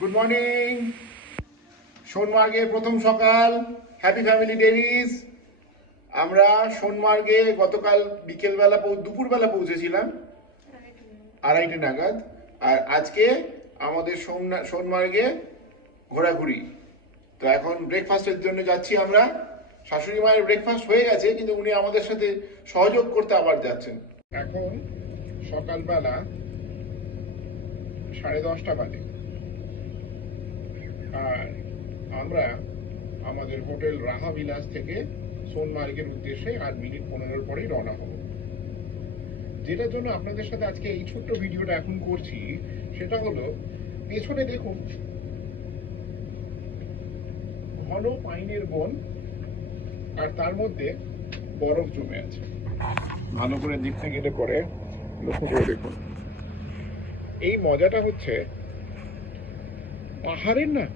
Good morning. সোনমার্গের প্রথম সকাল, happy family Dennis. আমরা সোনমার্গে গতকাল বিকেলবেলা দুপুরবেলা পৌঁছেছিলাম 2:30 নাগাদ। আর আজকে আমাদের সোনমার্গে ঘোরাঘুরি। তো এখন ব্রেকফাস্টের জন্য যাচ্ছি আমরা। শাশুড়ি মায়ের ব্রেকফাস্ট হয়ে গেছে, কিন্তু উনি আমাদের সাথে সহযোগ করতে আবার যাচ্ছেন। এখন সকালবেলা 10:30 বাজে, আর আমরা আমাদের হোটেল রাহা বিলাস থেকে সোনমার্গের উদ্দেশ্যে 8 মিনিট 15 পরেই রওনা হব। যেটার জন্য আপনাদের সাথে আজকে এই ছোট্ট ভিডিওটা এখন করছি সেটা হলো, পেছনে দেখুন ঘন পাইনের বন, আর তার মধ্যে বরফ জমে আছে। ভালো করে দেখতে গেলে পরে লক্ষ্য করে দেখুন। এই মজাটা হচ্ছে, পাহাড়ের না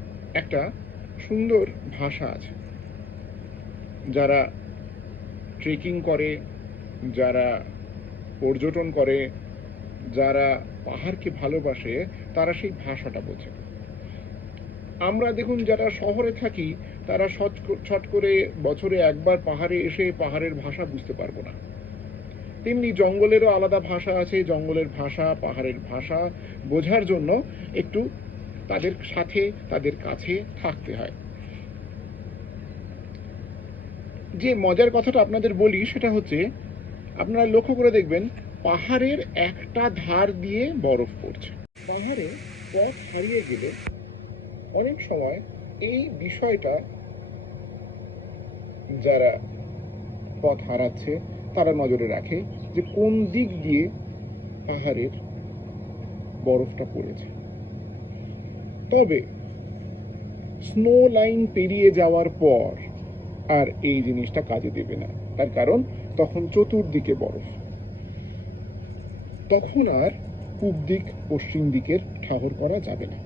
একটা সুন্দর ভাষা আছে। যারা ট্রেকিং করে, যারা পর্যটন করে, যারা পাহাড়কে ভালোবাসে, তারা সেই ভাষাটা বোঝে। আমরা দেখুন যারা শহরে থাকি, তারা ছট করে বছরে একবার পাহাড়ে এসে পাহাড়ের ভাষা বুঝতে পারবো না। তেমনি জঙ্গলেরও আলাদা ভাষা আছে। জঙ্গলের ভাষা, পাহাড়ের ভাষা বোঝার জন্য একটু তাদের সাথে, তাদের কাছে থাকতে হয়। যে মজার কথাটা আপনাদের বলি সেটা হচ্ছে, আপনারা লক্ষ্য করে দেখবেন পাহাড়ের একটা ধার দিয়ে বরফ পড়ছে। পাহাড়ে পথ হারিয়ে গেলে অনেক সময় এই বিষয়টা যারা পথ হারাচ্ছে তারা নজরে রাখে যে কোন দিক দিয়ে পাহাড়ের বরফটা পড়েছে। তবে স্নো লাইন পেরিয়ে যাওয়ার পর আর এই জিনিসটা কাজে দেবে না। তার কারণ তখন চতুর্দিকে বরফ, তখন আর পূব দিক পশ্চিম দিকের ঠাহর করা যাবে না।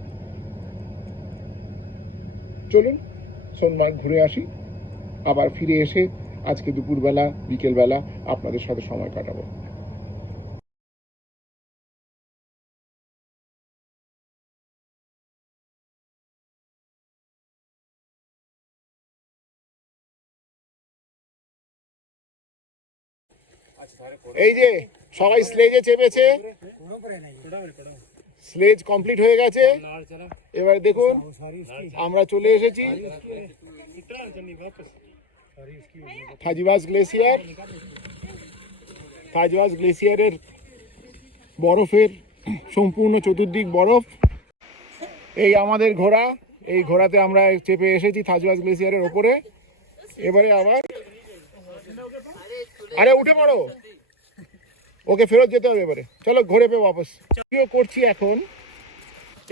চলুন সোনমার্গ ঘুরে আসি, আবার ফিরে এসে আজকে দুপুরবেলা বিকেলবেলা আপনাদের সাথে সময় কাটাবো। এই যে সবাই স্লেজে চেপেছে, স্লেজ কমপ্লিট হয়ে গেছে। এবার দেখুন আমরা চলে এসেছি থাজিওয়াস গ্লেসিয়ার। থাজিওয়াস গ্লেসিয়ারের বরফের সম্পূর্ণ চতুর্দিক বরফ। এই আমাদের ঘোড়া, এই ঘোড়াতে আমরা চেপে এসেছি থাজিওয়াস গ্লেসিয়ারের ওপরে। এবারে আবার আরে উঠে পড়ো, ওকে ফেরত যেতে হবে। এবারে চলো ঘুরে পে বাপস। ভিডিও করছি এখন,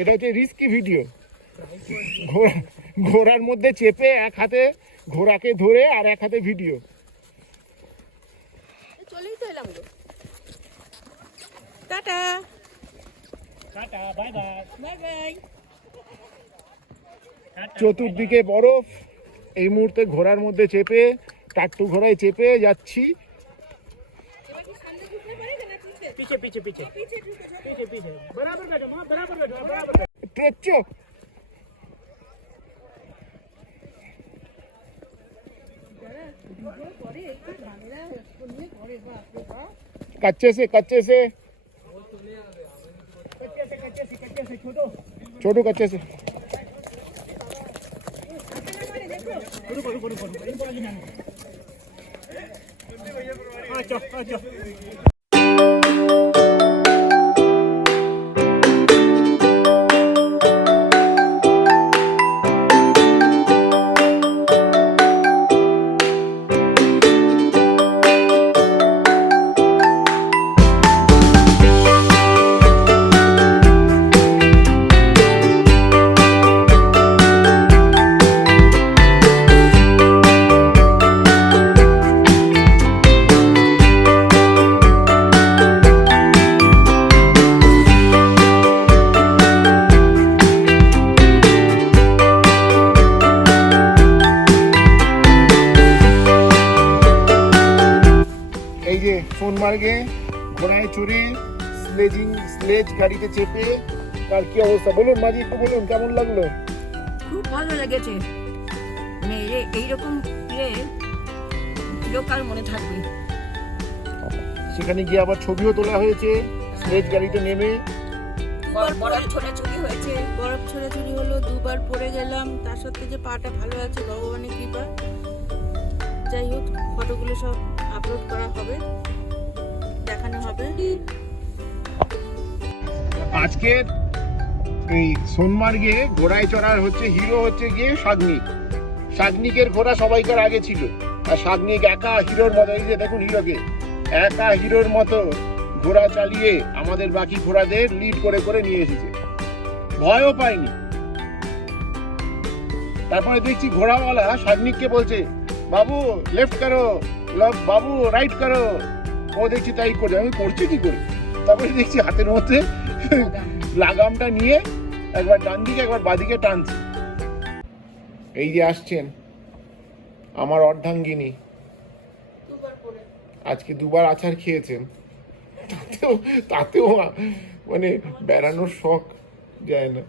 এটা হচ্ছে রিস্কি ভিডিও। ঘোড়ার মধ্যে চেপে এক হাতে ঘোড়াকে ধরে আর এক হাতে ভিডিও। চলেই তো এলাম গো। Tata tata, bye bye, bye bye. চতুর্দিকে বরফ। এই মুহূর্তে ঘোড়ার মধ্যে চেপে, টাট্টু ঘোড়ায় চেপে যাচ্ছি। पीछे पीछे पीछे पीछे पीछे पीछे बराबर बैठो मां, बराबर बैठो, बराबर ট্রেচ্চো। कच्चे से छोटू कच्चे से এই যে সোনমার্গে ঘোড়ায় চড়ে স্লেজ গাড়িতে চেপে আর কি অবস্থা বলুন মাঝি, একটু বলুন কেমন লাগলো? খুব ভালো লেগেছে, মানে এইরকম প্লে চিরকাল মনে থাকবে। সেখানে গিয়ে আবার ছবিও তোলা হয়েছে স্লেজ গাড়িতে নেমে। বরফ ছোড়াছুড়ি হয়েছে, বরফ ছোড়াছুড়ি হলো, দুবার পড়ে গেলাম, তার সাথে যে পাটা ভালো আছে ভগবানের কৃপা। যাই হোক, ফটোগুলো সব আপলোড করা হবে, দেখানো হবে। আজকে এই সোনমার্গে ঘোড়ায় চড়ার হচ্ছে হিরো হচ্ছে গিয়ে শাগনিক। শাগনিকের ঘোড়া সবাইকার আগে ছিল, আর শাগনিক একা হিরোর মতো, এই যে দেখুন হিরোকে একা হিরোর মতো ঘোড়া চালিয়ে আমাদের বাকি ঘোড়াদের লিড করে করে নিয়ে এসেছে, ভয়ও পায়নি। তারপরে দেখছি ঘোড়াওয়ালা শাগনিককে বলছে বাবু লেফট করো, বাবু রাইট করো। ও দেখছি তাই করে, আমি করছি কি করে। তারপরে দেখছি হাতের মধ্যে লাগামটা নিয়ে একবার ডান দিকে একবার বাদিকে টানছে। এই যে আসছেন আমার অর্ধাঙ্গিনী, আজকে দুবার আচার খেয়েছেন, তাতেও মানে বেড়ানোর শখ যায় না।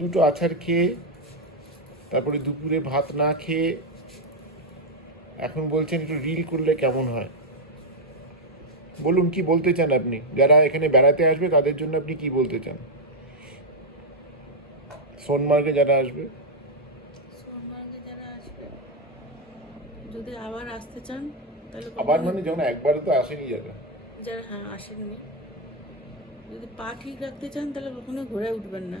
দুটো আচার খেয়ে তারপরে দুপুরে ভাত না খেয়ে এখন বলছেন একটু রিল করলে কেমন হয়। বলুন কি বলতে চান আপনি, যারা এখানে বেড়াতে আসবে তাদের জন্য আপনি কি বলতে চান? সোনমার্গে যারা আসবে, সোমবারে যারা আসবে, যদি আবার আসতে চান তাহলে আবার মানে যেমন একবারে তো আসেনি যারা, যারা হ্যাঁ আসেননি, যদি পা ঠিক রাখতে চান তাহলে কখনো ঘোড়ায় উঠবেন না,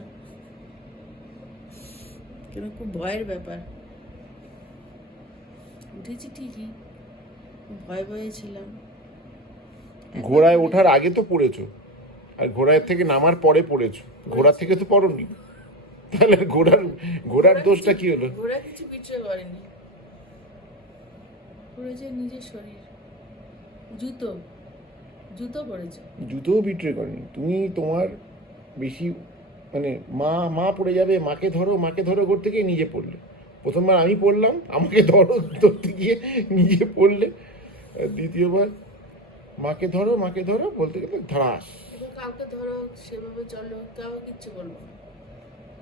কেন খুব ভয়ের ব্যাপার। উঠেছি ঠিকই, ভয় ভয়ে ছিলাম। ঘোড়ায় ওঠার আগে তো পড়েছো, আর ঘোড়ার থেকে নামার পরে পড়েছো, ঘোড়া থেকে তো পড়োনি, তাহলে ঘোড়ার দোষটা কি হলো? ঘোড়া কিছু বিট্রে করেনি, পড়েছে নিজের শরীর। জুতো পড়েছে, জুতোও বিট্রে করেনি তুমি। তোমার বেশি মানে মা পড়ে যাবে, মাকে ধরো করতে গিয়ে নিজে পড়লে। প্রথমবার আমি পড়লাম, আমাকে ধরতে গিয়ে নিজে পড়লে। আর দ্বিতীয়বার মাকে ধরো বলতে গেলে ধারাস। এবার কাউকে ধরো, সেভাবে চলো, কেউ কিচ্ছু বলবো না,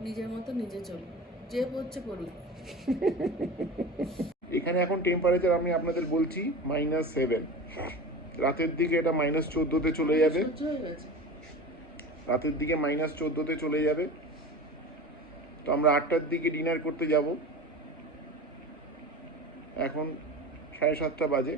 নিজের মতো নিজে চলবো, যে পড়ছে পড়ুক। এখানে এখন টেম্পারেচার আমি আপনাদের বলছি -7, রাতের দিকে এটা -14-তে চলে যাবে। সহ্য হয়ে গেছে। রাতের দিকে -14-তে চলে যাবে। তো আমরা 8টার দিকে ডিনার করতে যাব, এখন 7:30 বাজে।